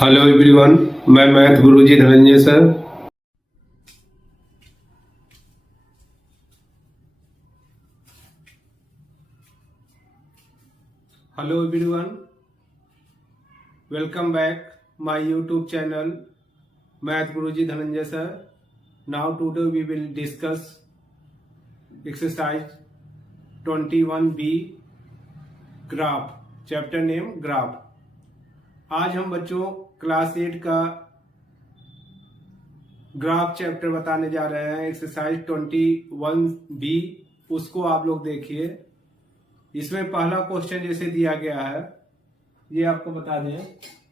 Hello everyone, मैं math Guruji Dhananjay sir. Hello everyone, welcome back my YouTube channel math Guruji Dhananjay sir. Now today we will discuss exercise 21B graph, chapter name graph. आज हम बच्चों class 8 का graph chapter बताने जा रहे हैं। एक्सरसाइज 21B, उसको आप लोग देखिए। इसमें पहला क्वेश्चन जैसे दिया गया है, ये आपको बता दें।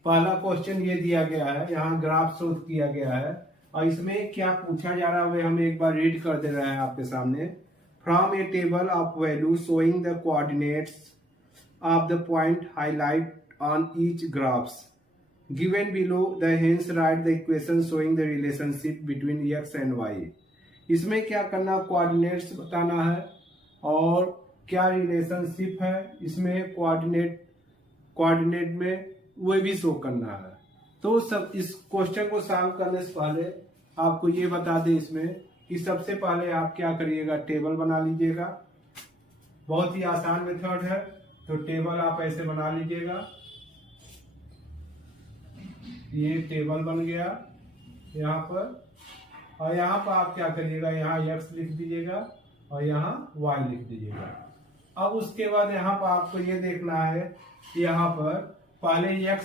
पहला क्वेश्चन ये दिया गया है, यहाँ ग्राफ शो किया गया है और इसमें क्या पूछा जा रहा है वह हम एक बार रीड कर दे रहे हैं आपके सामने। From A table of value showing the coordinates of the point highlight on each graphs given below the hence write the equation showing the relationship between x and y। इसमें क्या करना, कोऑर्डिनेट्स बताना है और क्या रिलेशनशिप है इसमें coordinate में वो भी शो करना है। तो सब इस क्वेश्चन को सॉल्व करने से पहले आपको ये बता दें इसमें कि सबसे पहले आप क्या करिएगा, टेबल बना लीजिएगा। बहुत ही आसान मेथड है, तो टेबल आप ऐसे बना लीजिएगा। ये टेबल बन गया यहाँ पर, और यहाँ पर आप क्या करिएगा, यहाँ x लिख दीजिएगा और यहाँ y लिख दीजिएगा। अब उसके बाद यहाँ पर आपको ये देखना है कि यहाँ पर पहले x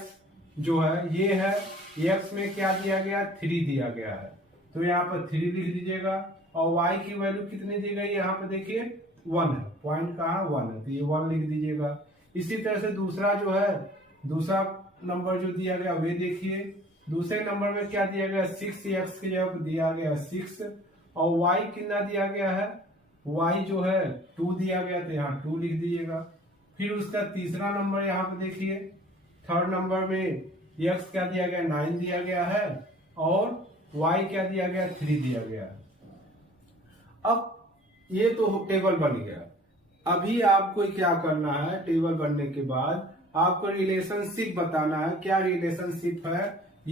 जो है ये है, x में क्या दिया गया, 3 दिया गया है, तो यहाँ पर 3 लिख दीजिएगा। और y की वैल्यू कितनी दी गई, यहाँ पर देखिए 1 है, पॉइंट कहाँ 1 है, तो ये 1 लिख दीजिएगा। इसी तरह से दूसरा जो है, दूसरा नंबर जो दिया गया वे देखिए। दूसरे नंबर में क्या दिया गया, 6x की जगह दिया गया 6, और y कितना दिया गया है, y जो है 2 दिया गया, तो यहाँ 2 लिख दीजिएगा। फिर उसका तीसरा नंबर यहाँ पे देखिए, थर्ड नंबर में x क्या दिया गया, 9 दिया गया है, और y क्या दिया गया, 3 दिया गया है। अब ये तो टेबल बन गया। अभी आपको क्या करना है, टेबल बनने के बाद आपको रिलेशनशिप बताना है। क्या रिलेशनशिप है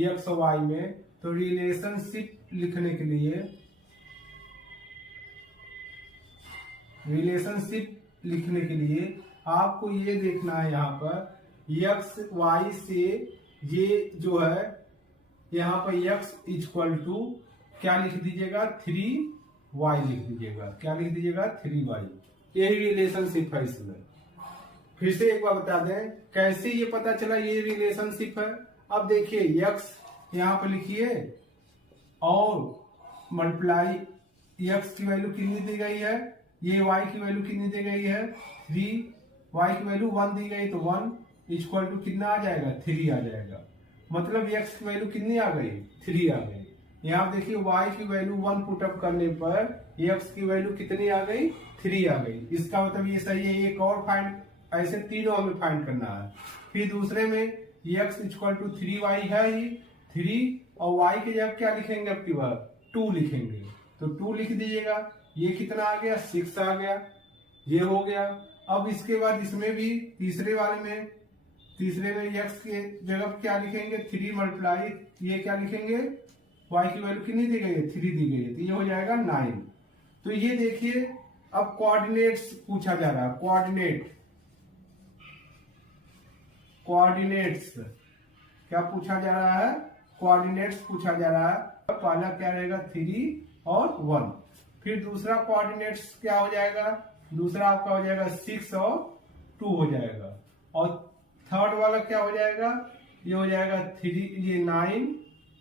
एक्स और वाई में, तो रिलेशनशिप लिखने के लिए आपको ये देखना है, यहाँ पर एक्स वाई से ये जो है, यहाँ पर एक्स इक्वल टू क्या लिख दीजिएगा, 3y लिख दीजिएगा। क्या लिख दीजिएगा, 3y। यही रिलेशनशिप है इसमें। फिर से एक बार बता दें कैसे ये पता चला ये रिलेशनशिप है। अब देखिए x यहाँ पर लिखिए और मल्टीप्लाई, x की वैल्यू कितनी दी गई है, ये y की वैल्यू कितनी दी गई है, 3, y की वैल्यू 1 दी गई, तो 1 इक्वल टू कितना आ जाएगा, 3 आ जाएगा। मतलब x की वैल्यू कितनी आ गई, 3 आ गई। यहाँ देखिए y की वैल्यू 1 पुटअप करने पर x की वैल्यू कितनी आ गई, 3 आ गई। इसका मतलब ये सही है। एक और फाइंड, ऐसे तीनों हमें फाइंड करना है। फिर दूसरे में x इक्वल टू 3y है ही, 3, और y की जगह क्या लिखेंगे, अब की बार 2 लिखेंगे, तो 2 लिख दीजिएगा। ये कितना आ गया, 6 आ गया, ये हो गया। अब इसके बाद इसमें भी तीसरे में x के जगह क्या लिखेंगे, 3 मल्टीप्लाई, ये क्या लिखेंगे, y की वैल्यू कितनी दी गई है, 3 दी गई है, तो ये हो जाएगा 9। तो ये देखिए, अब कोऑर्डिनेट्स पूछा जा रहा है। कोऑर्डिनेट्स क्या पूछा जा रहा है, कोऑर्डिनेट्स पूछा जा रहा है। पहला क्या रहेगा, 3 और 1। फिर दूसरा कोऑर्डिनेट्स क्या हो जाएगा, दूसरा आपका हो जाएगा 6 और 2 हो जाएगा। और थर्ड वाला क्या हो जाएगा, ये हो जाएगा 3, ये 9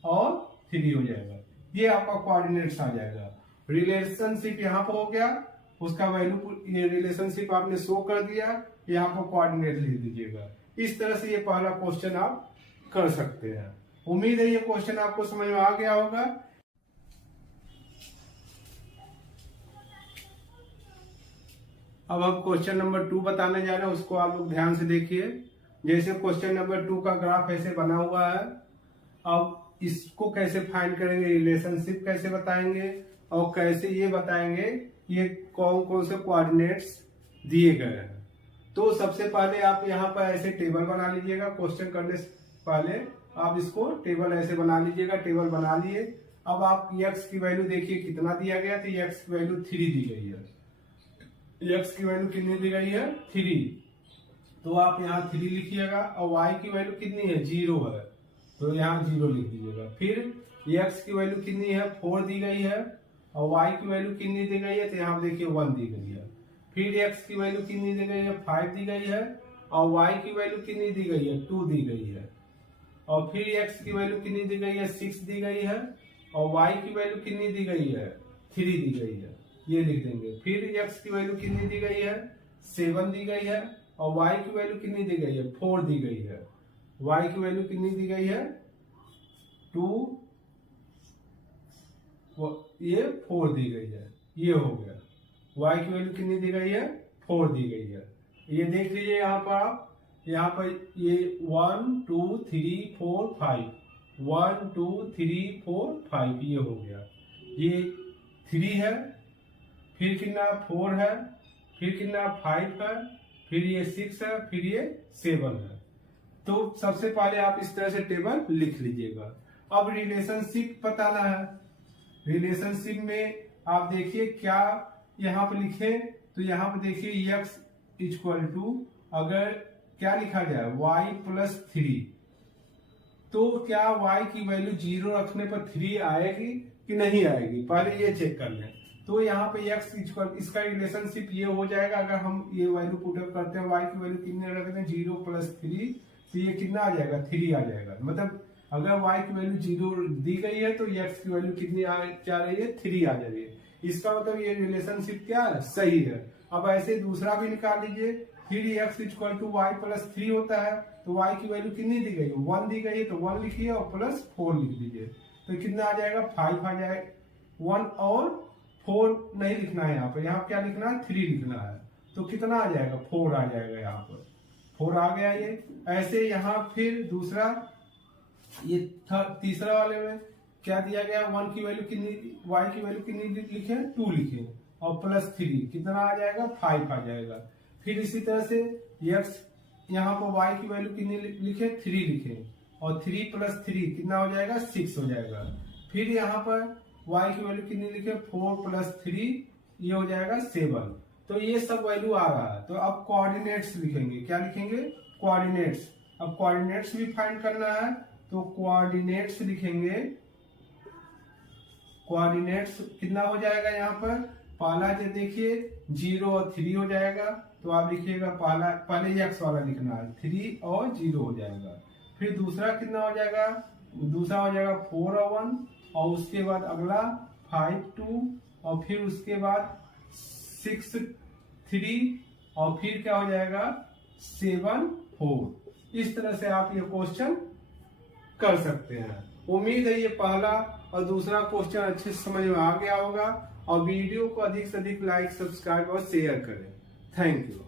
और 3 हो जाएगा। ये आपका कोऑर्डिनेट्स आ जाएगा। रिलेशनशिप यहाँ पर हो गया, उसका वैल्यू, ये रिलेशनशिप आपने शो कर दिया, यहाँ पर कोऑर्डिनेट लिख दीजिएगा। इस तरह से ये पहला क्वेश्चन आप कर सकते हैं। उम्मीद है ये क्वेश्चन आपको समझ में आ गया होगा। अब हम क्वेश्चन नंबर 2 बताने जा रहे हैं, उसको आप लोग ध्यान से देखिए। जैसे क्वेश्चन नंबर 2 का ग्राफ ऐसे बना हुआ है। अब इसको कैसे फाइंड करेंगे, रिलेशनशिप कैसे बताएंगे और कैसे ये बताएंगे ये कौन कौन से कोऑर्डिनेट्स दिए गए हैं। तो सबसे पहले आप यहाँ पर ऐसे टेबल बना लीजिएगा। क्वेश्चन करने से पहले आप इसको टेबल ऐसे बना लीजिएगा। टेबल बना लिए। अब आप x की वैल्यू देखिए कितना दिया गया, तो x की वैल्यू 3 दी गई है। x की वैल्यू कितनी दी गई है, 3। तो आप यहाँ 3 लिखिएगा। और y की वैल्यू कितनी है, 0 है, तो यहाँ 0 लिख दीजिएगा। फिर x की वैल्यू कितनी है, 4 दी गई है। और y की वैल्यू कितनी दी गई है, तो यहाँ देखिए 1 दी गई है। फिर x की वैल्यू कितनी दी गई है, 5 दी गई है। और y की वैल्यू कितनी दी गई है, 2 दी गई है। और फिर x की वैल्यू कितनी दी गई है, 6 दी गई है। और y की वैल्यू कितनी दी गई है, 3 दी गई है, ये लिख देंगे। फिर x की वैल्यू कितनी दी गई है, 7 दी गई है। और y की वैल्यू कितनी दी गई है, 4 दी गई है। y की वैल्यू कितनी दी गई है, 2, ये 4 दी गई है, ये हो गया। y की वैल्यू कितनी दी गई है, 4 दी गई है। ये देख लीजिए यहाँ पर आप, यहाँ पर ये 1 2 3 4 5, 1 2 3 4 5 ये हो गया। ये 3 है, फिर कितना 4 है, फिर कितना 5 है, फिर ये 6 है, फिर ये 7 है। तो सबसे पहले आप इस तरह से टेबल लिख लीजिएगा। अब रिलेशनशिप बताना है। रिलेशनशिप में आप देखिए क्या यहाँ पे लिखे, तो यहाँ पे देखिए x इक्वल टू, अगर क्या लिखा जाए y प्लस 3, तो क्या y की वैल्यू 0 रखने पर 3 आएगी कि नहीं आएगी, पहले ये चेक कर लें। तो यहाँ पे x इक्वल, इसका रिलेशनशिप ये हो जाएगा, अगर हम ये वैल्यू पुटअप करते हैं, y की वैल्यू कितने रखते हैं, 0 प्लस 3, तो ये कितना आ जाएगा, 3 आ जाएगा। मतलब अगर y की वैल्यू 0 दी गई है तो x की वैल्यू कितनी जा रही है, 3 आ जा रही है। इसका मतलब ये रिलेशनशिप क्या है, सही है। अब ऐसे दूसरा भी निकाल लीजिए। फिर x equal to y plus 3 होता है, तो y की वैल्यू कितनी दी गई है, 1 दी गई है, तो 1 लिखिए और प्लस 4 लिख दीजिए। तो कितना आ जाएगा, 5 आ जाएगा। 1 और 4 नहीं लिखना है यहाँ पर, यहाँ क्या लिखना है, 3 लिखना है। तो कितना आ जाएगा, 4 आ जाएगा, यहाँ पर 4 आ गया ये। ऐसे यहाँ फिर दूसरा, ये तीसरा वाले में क्या दिया गया, 1 की वैल्यू कितनी, y की वैल्यू कितनी लिखे, 2 लिखे, और प्लस 3 कितना आ जाएगा, 5 आ जाएगा। फिर इसी तरह से x, यहाँ पर y की वैल्यू कितनी लिखे, 3 लिखे, और 3 प्लस 3 कितना हो जाएगा, 6 हो जाएगा। फिर यहाँ पर y की वैल्यू कितनी लिखे, 4 प्लस 3, ये हो जाएगा 7। तो ये सब वैल्यू आ रहा है। तो अब कोऑर्डिनेट्स लिखेंगे, क्या लिखेंगे, कोऑर्डिनेट्स। अब कोऑर्डिनेट्स भी फाइंड करना है, तो कोऑर्डिनेट्स लिखेंगे। कोऑर्डिनेट्स कितना हो जाएगा, यहाँ पर पहला जो देखिए 0 और 3 हो जाएगा, तो आप लिखिएगा पहले x वाला लिखना है, 3 और 0 हो जाएगा। फिर दूसरा कितना हो जाएगा, दूसरा हो जाएगा 4 और 1, और उसके बाद अगला 5 2, और फिर उसके बाद 6 3, और फिर क्या हो जाएगा 7 4। इस तरह से आप ये क्वेश्चन कर सकते हैं। उम्मीद है ये पहला और दूसरा क्वेश्चन अच्छे से समझ में आ गया होगा। और वीडियो को अधिक से अधिक लाइक, सब्सक्राइब और शेयर करें। Thank you.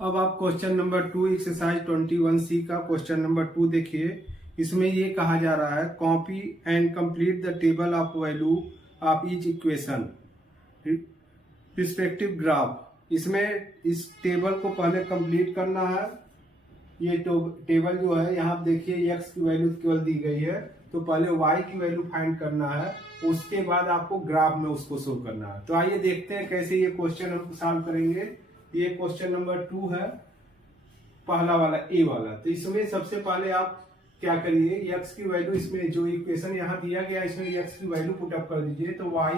अब आप क्वेश्चन नंबर 2 एक्सरसाइज 21C का क्वेश्चन नंबर 2 देखिए। इसमें ये कहा जा रहा है, copy and complete the table of value of each equation respective graph. इसमें इस टेबल को पहले कंप्लीट करना है। ये टेबल जो है, यहाँ देखिए x की वैल्यू केवल दी गई है, तो पहले y की वैल्यू फाइंड करना है, उसके बाद आपको ग्राफ में उसको शो करना है। तो आइए देखते हैं कैसे ये क्वेश्चन हम सॉल्व करेंगे। ये क्वेश्चन नंबर 2 है, पहला वाला ए वाला। तो इसमें सबसे पहले आप क्या करिए, x की वैल्यू, इसमें जो इक्वेशन यहाँ दिया गया इसमें x की वैल्यू पुट अप कर दीजिए। तो y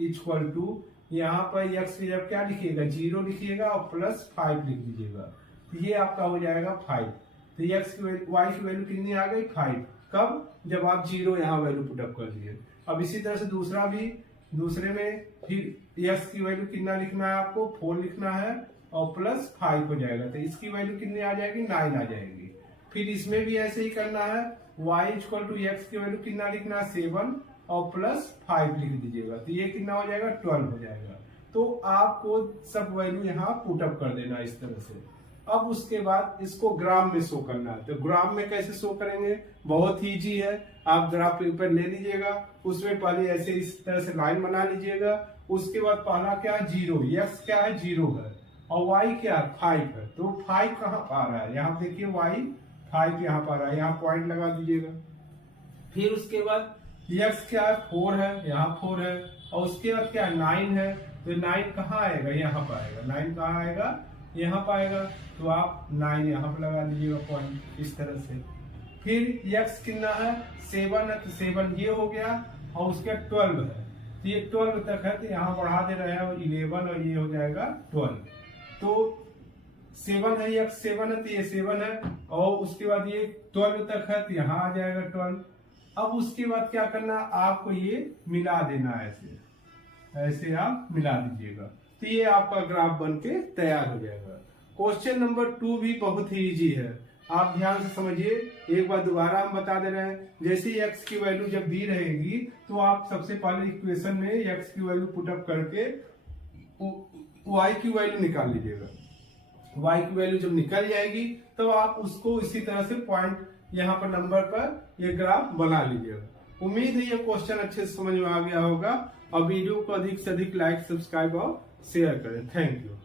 इक्वल टू, यहाँ पर x की जब क्या लिखिएगा, 0 लिखिएगा और प्लस 5 लिख दीजिएगा, तो ये आपका हो जाएगा 5। तो x की y की वैल्यू कितनी आ गई, 5। कब, जब आप 0 यहाँ वैल्यू पुटअप कर दिए। अब इसी तरह से दूसरा भी, दूसरे में फिर x की वैल्यू कितना लिखना है आपको, 4 लिखना है और प्लस 5 हो जाएगा, तो इसकी वैल्यू कितनी आ जाएगी, 9 आ जाएगी। फिर इसमें भी ऐसे ही करना है, y इक्वल टू x की वैल्यू कितना लिखना है, 7 और प्लस 5 लिख दीजिएगा, तो ये कितना हो जाएगा, 12 हो जाएगा। तो आपको सब वैल्यू यहाँ पुटअप कर देना इस तरह से। अब उसके बाद इसको ग्राम में शो करना है। तो ग्राम में कैसे शो करेंगे, बहुत ही इजी है। आप ग्राफ पेपर ले लीजिएगा, उसमें पहले ऐसे इस तरह से लाइन बना लीजिएगा। उसके बाद पहला क्या है, 0, x क्या है, 0 है, और y क्या है, 5 है। तो 5 कहाँ आ रहा है, यहाँ देखिए y 5 यहाँ पर आ रहा है, यहाँ पॉइंट लगा दीजिएगा। फिर उसके बाद x क्या है 4 है, यहाँ 4 है, और उसके बाद क्या 9 है, तो 9 कहाँ आएगा, यहाँ पर आएगा। 9 कहाँ आएगा, यहाँ पर आएगा, तो आप 9 यहाँ पर लगा लीजिएगा पॉइंट इस तरह से। फिर x कितना है 7 है, तो 7 ये हो गया, और उसके 12 है, तो ये 12 तक है, तो यहाँ बढ़ा दे रहे हैं 11, और ये हो जाएगा 12। तो 7 है, x 7 है, तो ये 7 है, और उसके बाद ये 12 तक है, तो यहाँ आ जाएगा 12। अब उसके बाद क्या करना, आपको ये मिला देना है, ऐसे आप मिला दीजिएगा, तो ये आपका ग्राफ बन के तैयार हो जाएगा। क्वेश्चन नंबर 2 भी बहुत ही इजी है, आप ध्यान से समझिए। एक बार दोबारा हम बता दे रहे हैं, जैसे x की वैल्यू जब दी रहेगी, तो आप सबसे पहले इक्वेशन में x की वैल्यू पुटअप करके y की वैल्यू निकाल लीजिएगा। y की वैल्यू जब निकल जाएगी, तो आप उसको इसी तरह से पॉइंट यहाँ पर नंबर पर ये ग्राफ बना लीजिएगा। उम्मीद है ये क्वेश्चन अच्छे से समझ में आ गया होगा, और वीडियो को अधिक से अधिक लाइक, सब्सक्राइब और शेयर करें। Thank you.